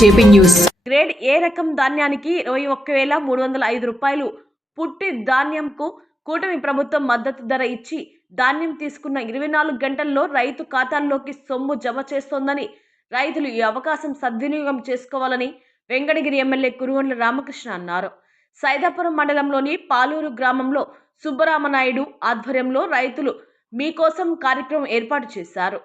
JP news. Grade A రకం ధాన్యానికి 21,305 రూపాయలు పుట్టి ధాన్యంకు కూటమి ప్రభుత్వం మద్దతు ధర ఇచ్చి ధాన్యం తీసుకున్న 24 గంటల్లో రైతు ఖాతాల్లోకి సొమ్ము జమ చేస్తోందని రైతులు ఈ అవకాశం సద్వినియోగం చేసుకోవాలని వెంకటగిరి ఎమ్మెల్యే కురుగొండ్ల రామకృష్ణ అన్నారు. సైదాపురం మండలంలోని పాలూరు గ్రామంలో సుబ్బరామనాయుడు ఆధ్వర్యంలో రైతులు మీకోసం కార్యక్రమం ఏర్పాటు చేశారు.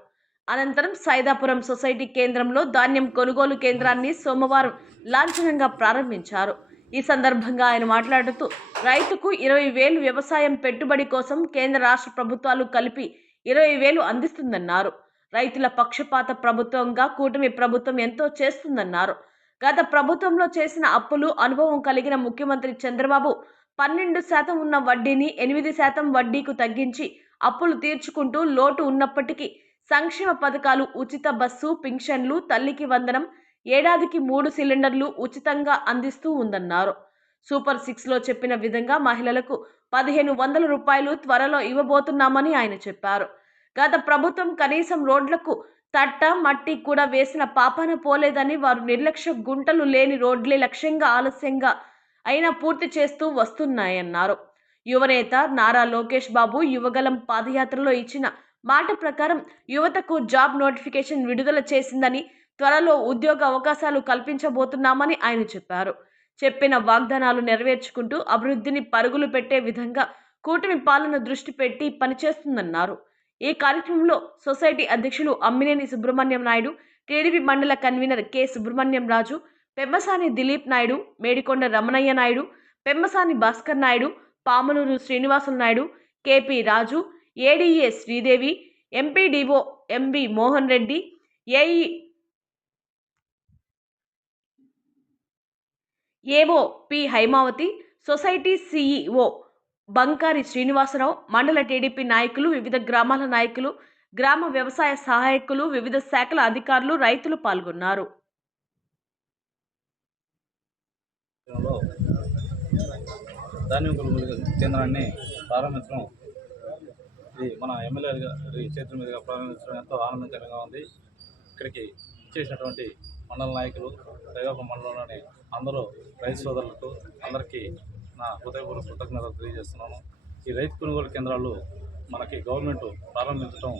అనంతరం సైదాపురం సొసైటీ కేంద్రంలో ధాన్యం కొనుగోలు కేంద్రాన్ని సోమవారం లాంఛనంగా ప్రారంభించారు. ఈ సందర్భంగా ఆయన మాట్లాడుతూ రైతుకు 20,000 వ్యవసాయం పెట్టుబడి కోసం కేంద్ర రాష్ట్ర ప్రభుత్వాలు కలిపి 20,000 అందిస్తుందన్నారు. రైతుల పక్షపాత ప్రభుత్వంగా కూటమి ప్రభుత్వం ఎంతో చేస్తుందన్నారు. గత ప్రభుత్వంలో చేసిన అప్పులు అనుభవం కలిగిన ముఖ్యమంత్రి చంద్రబాబు 12% ఉన్న వడ్డీని 8% వడ్డీకు తగ్గించి అప్పులు తీర్చుకుంటూ లోటు ఉన్నప్పటికీ సంక్షేమ పథకాలు, ఉచిత బస్సు, పింఛన్లు, తల్లికి వందనం, ఏడాదికి 3 సిలిండర్లు ఉచితంగా అందిస్తూ ఉందన్నారు. సూపర్ 6లో చెప్పిన విధంగా మహిళలకు 1,500 రూపాయలు త్వరలో ఇవ్వబోతున్నామని ఆయన చెప్పారు. గత ప్రభుత్వం కనీసం రోడ్లకు తట్ట మట్టి కూడా వేసిన పాపాన పోలేదని, వారు నిర్లక్ష్య గుంటలు లేని రోడ్లే లక్ష్యంగా ఆలస్యంగా అయినా పూర్తి చేస్తూ వస్తున్నాయన్నారు. యువనేత నారా లోకేష్ బాబు యువగలం పాదయాత్రలో ఇచ్చిన మాట ప్రకారం యువతకు జాబ్ నోటిఫికేషన్ విడుదల చేసిందని, త్వరలో ఉద్యోగ అవకాశాలు కల్పించబోతున్నామని ఆయన చెప్పారు. చెప్పిన వాగ్దానాలు నెరవేర్చుకుంటూ అభివృద్ధిని పరుగులు పెట్టే విధంగా కూటమి పాలన దృష్టి పెట్టి పనిచేస్తుందన్నారు. ఈ కార్యక్రమంలో సొసైటీ అధ్యక్షులు Ammineni Subrahmanyam Naidu, TDP mandal convener K Subrahmanyam Raju, Pemmasani Dilip Naidu, Medikonda Ramanaiah Naidu, Pemmasani Bhaskar Naidu, Pamuluru Srinivasulu Naidu, KP Raju, ADA Sridevi, MPDO MB Mohan Reddy, AO P Haimavathi, society CEO Bankari Srinivasarao, mandal TDP నాయకులు, వివిధ గ్రామాల నాయకులు, గ్రామ వ్యవసాయ సహాయకులు, వివిధ శాఖల అధికారులు, రైతులు పాల్గొన్నారు. ధాన్యం కొనుగోలు కేంద్రాన్ని ప్రారంభించడం మన ఎమ్మెల్యే గారి చేతుల మీదుగా ప్రారంభించడం ఎంతో ఆనందకరంగా ఉంది. ఇక్కడికి చేసినటువంటి మండల నాయకులు, సైదాపురం మండలంలోని అందరూ రైతు సోదరులకు అందరికీ నా హృదయపూర్వక కృతజ్ఞతలు తెలియజేస్తున్నాను. ఈ రైతు కొనుగోలు కేంద్రాలు మనకి గవర్నమెంట్ ప్రారంభించడం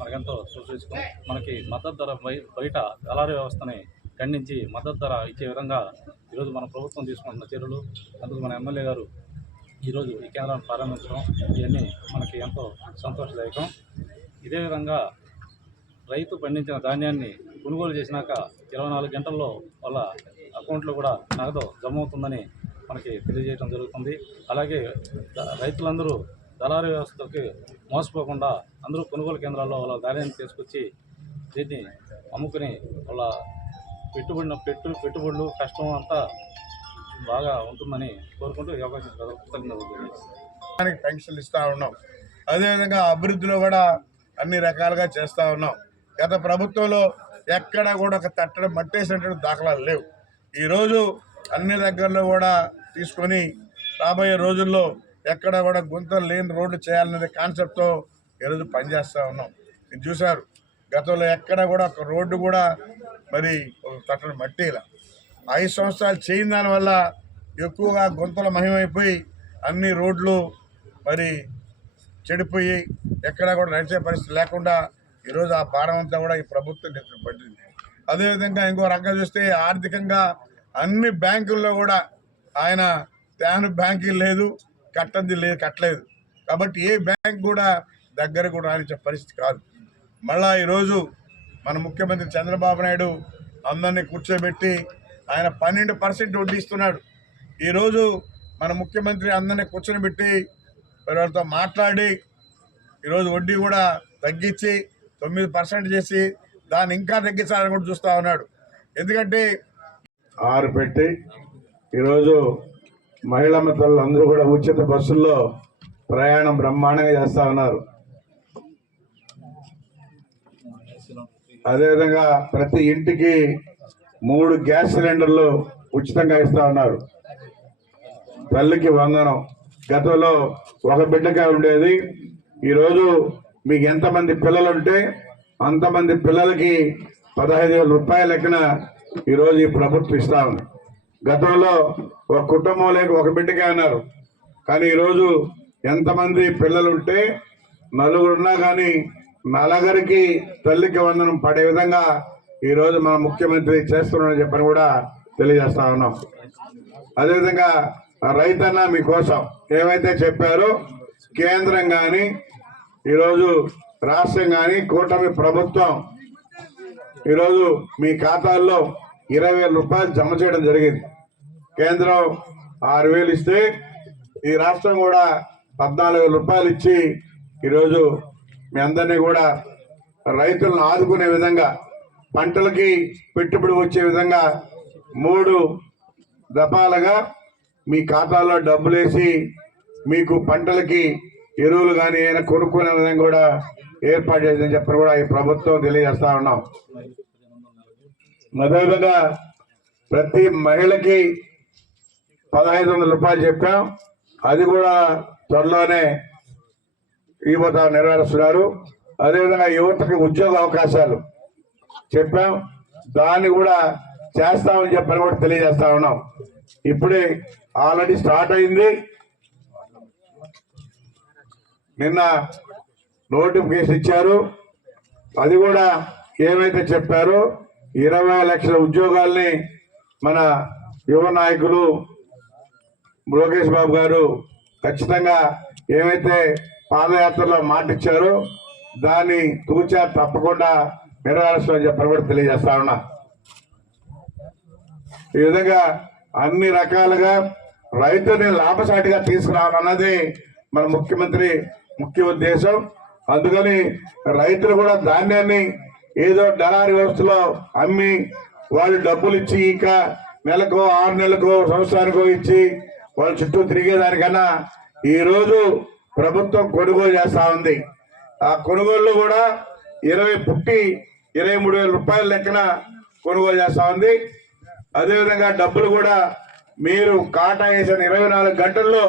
మనకెంతో సూచించడం, మనకి మద్దతు ధర బయట దళారీ వ్యవస్థని ఖండించి మద్దతు ధర ఇచ్చే విధంగా ఈరోజు మన ప్రభుత్వం తీసుకుంటున్న చర్యలు, అందుకు మన ఎమ్మెల్యే గారు ఈరోజు ఈ కేంద్రాన్ని ప్రారంభించడం ఇవన్నీ మనకి ఎంతో సంతోషదాయకం. ఇదే విధంగా రైతు పండించిన ధాన్యాన్ని కొనుగోలు చేసినాక 24 గంటల్లో వాళ్ళ అకౌంట్లో కూడా నగదు జమ అవుతుందని మనకి తెలియజేయడం జరుగుతుంది. అలాగే రైతులందరూ దళారీ వ్యవస్థకి మోసపోకుండా అందరూ కొనుగోలు కేంద్రాల్లో వాళ్ళ ధాన్యాన్ని తీసుకొచ్చి దీన్ని అమ్ముకుని వాళ్ళ పెట్టుబడులు కష్టం అంతా బాగా ఉంటుందని కోరుకుంటూ ఈ అవకాశం కృతజ్ఞతలు. పెన్షన్లు ఇస్తూ ఉన్నాం. అదేవిధంగా అభివృద్ధిలో కూడా అన్ని రకాలుగా చేస్తూ ఉన్నాం. గత ప్రభుత్వంలో ఎక్కడ కూడా ఒక తట్టడం మట్టేసినటువంటి దాఖలాలు లేవు. ఈరోజు అన్ని దగ్గరలో కూడా తీసుకొని రాబోయే రోజుల్లో ఎక్కడ కూడా గుంతలు లేని రోడ్లు చేయాలనే కాన్సెప్ట్తో ఈరోజు పనిచేస్తూ ఉన్నాం. మీరు చూశారు, గతంలో ఎక్కడ కూడా ఒక రోడ్డు కూడా మరి తట్టడం మట్టి ఇలా 5 సంవత్సరాలు చేయని దానివల్ల ఎక్కువగా గుంతల మహిమైపోయి అన్ని రోడ్లు మరి చెడిపోయి ఎక్కడ కూడా నడిచే పరిస్థితి లేకుండా ఈరోజు ఆ భారం అంతా కూడా ఈ ప్రభుత్వం పట్టింది. అదేవిధంగా ఇంకో రకంగా చూస్తే ఆర్థికంగా అన్ని బ్యాంకుల్లో కూడా ఆయన త్యాను బ్యాంకులు లేదు, కట్టలేదు. కాబట్టి ఏ బ్యాంక్ కూడా దగ్గర కూడా రానిచ్చే పరిస్థితి కాదు. మళ్ళా ఈరోజు మన ముఖ్యమంత్రి చంద్రబాబు నాయుడు అందరినీ కూర్చోబెట్టి ఆయన 12% వడ్డీ ఇస్తున్నాడు. ఈరోజు మన ముఖ్యమంత్రి అందరినీ కూర్చొని వాళ్ళతో మాట్లాడి ఈరోజు వడ్డీ కూడా తగ్గించి 9% చేసి దాన్ని ఇంకా తగ్గించాలని కూడా చూస్తూ ఉన్నాడు. ఎందుకంటే 6 పెట్టి ఈరోజు మహిళా మిత్రులు అందరూ కూడా ఉచిత బస్సుల్లో ప్రయాణం బ్రహ్మాండంగా చేస్తూ ఉన్నారు. అదేవిధంగా ప్రతి ఇంటికి 3 గ్యాస్ సిలిండర్లు ఉచితంగా ఇస్తూ ఉన్నారు. తల్లికి వందనం. గతంలో ఒక బిడ్డగా ఉండేది, ఈరోజు మీకు ఎంతమంది పిల్లలు ఉంటే అంతమంది పిల్లలకి 15,000 రూపాయల లెక్కన ఈరోజు ఈ ప్రభుత్వం ఇస్తా ఉంది. గతంలో ఒక కుటుంబంలో ఒక బిడ్డకే అన్నారు, కానీ ఈరోజు ఎంతమంది పిల్లలుంటే నలుగురున్నా కానీ నలుగురికి తల్లికి వందనం పడే విధంగా ఈరోజు మన ముఖ్యమంత్రి చేస్తున్నాడని చెప్పని కూడా తెలియజేస్తా ఉన్నాం. అదేవిధంగా రైతన్న మీకోసం ఏమైతే చెప్పారో కేంద్రం కానీ ఈరోజు రాష్ట్రం కానీ కూటమి ప్రభుత్వం ఈరోజు మీ ఖాతాల్లో 20,000 రూపాయలు జమ చేయడం జరిగింది. కేంద్రం 6,000 ఇస్తే ఈ రాష్ట్రం కూడా 14,000 రూపాయలు ఇచ్చి ఈరోజు మీ అందరినీ కూడా రైతులను ఆదుకునే విధంగా పంటలకి పెట్టుబడి వచ్చే విధంగా 3 దఫాలుగా మీ ఖాతాలో డబ్బులు వేసి మీకు పంటలకి ఎరువులు కానీ ఏమైనా కొనుక్కునే విధంగా కూడా ఏర్పాటు చేసిందని చెప్పని కూడా ఈ ప్రభుత్వం తెలియజేస్తా ఉన్నాం. అదేవిధంగా ప్రతి మహిళకి 1,500 రూపాయలు చెప్పాం, అది కూడా త్వరలోనే ఇవ్వతా నెరవేరుస్తున్నారు. అదేవిధంగా యువతకి ఉద్యోగ అవకాశాలు చెప్పాం, దాన్ని కూడా చేస్తామని చెప్పని కూడా తెలియజేస్తా ఉన్నాం. ఇప్పుడే ఆల్రెడీ స్టార్ట్ అయింది. నిన్న నోటిఫికేషన్ ఇచ్చారు, అది కూడా ఏమైతే చెప్పారో 20 లక్షల ఉద్యోగాల్ని మన యువ నాయకులు లోకేష్ బాబు గారు ఖచ్చితంగా ఏమైతే పాదయాత్రలో మాట ఇచ్చారో దాన్ని తూచా తప్పకుండా నెరవేరుస్తామని చెప్పని కూడా తెలియజేస్తా ఉన్నా. ఈ విధంగా అన్ని రకాలుగా రైతుని లాభసాటిగా తీసుకురావాలన్నది మన ముఖ్యమంత్రి ముఖ్య ఉద్దేశం. అందుకని రైతులు కూడా ధాన్యాన్ని ఏదో దళారీ వ్యవస్థలో అమ్మి వాళ్ళు డబ్బులు ఇచ్చి ఇంకా నెలకో 6 నెలలకో సంవత్సరానికో ఇచ్చి వాళ్ళ చుట్టూ తిరిగేదానికన్నా ఈరోజు ప్రభుత్వం కొనుగోలు చేస్తా ఉంది. ఆ కొనుగోలు కూడా 23,000 రూపాయల లెక్కన కొనుగోలు చేస్తా ఉంది. అదేవిధంగా డబ్బులు కూడా మీరు ఖాతా వేసిన 24 గంటల్లో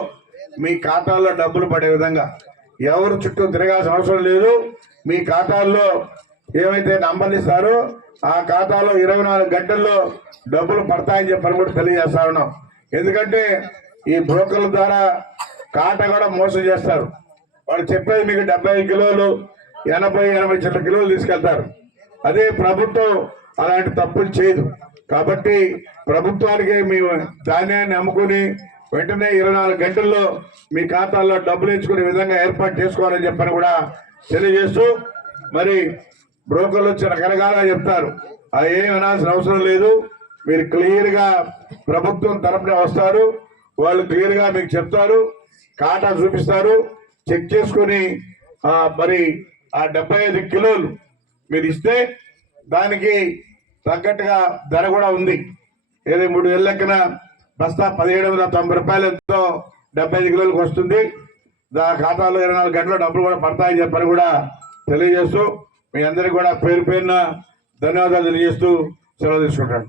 మీ ఖాతాల్లో డబ్బులు పడే విధంగా ఎవరు చుట్టూ తిరగాల్సిన అవసరం లేదు. మీ ఖాతాల్లో ఏమైతే నంబర్లు ఇస్తారో ఆ ఖాతాలో 24 గంటల్లో డబ్బులు పడతాయని చెప్పని కూడా తెలియజేస్తా ఉన్నాం. ఎందుకంటే ఈ బ్రోకర్ల ద్వారా ఖాతా కూడా మోసం చేస్తారు. వాళ్ళు చెప్పేది మీకు 75 కిలోలు 80 చిల్లర కిలోలు తీసుకెళ్తారు. అదే ప్రభుత్వం అలాంటి తప్పులు చేయదు. కాబట్టి ప్రభుత్వానికి మీ ధాన్యాన్ని అమ్ముకుని వెంటనే 24 గంటల్లో మీ ఖాతాల్లో డబ్బులు ఇచ్చుకునే విధంగా ఏర్పాటు చేసుకోవాలని చెప్పని కూడా తెలియజేస్తూ, మరి బ్రోకర్లు వచ్చి రకరకాలుగా చెప్తారు, అవి ఏం వినాల్సిన అవసరం లేదు. మీరు క్లియర్గా ప్రభుత్వం తరపున వస్తారు, వాళ్ళు క్లియర్గా మీకు చెప్తారు, ఖాతా చూపిస్తారు, చెక్ చేసుకుని మరి ఆ 75 కిలోలు మీరు ఇస్తే దానికి తగ్గట్టుగా ధర కూడా ఉంది. ఏదో 3 వేల లెక్కన బస్తా 1,790 రూపాయలతో 75 కిలోలకు వస్తుంది. ఖాతాలో 24 గంటల డబ్బులు కూడా పడతాయని చెప్పని కూడా తెలియజేస్తూ మీ అందరికీ కూడా పేరు పేరున ధన్యవాదాలు తెలియజేస్తూ సెలవు తీసుకుంటాను.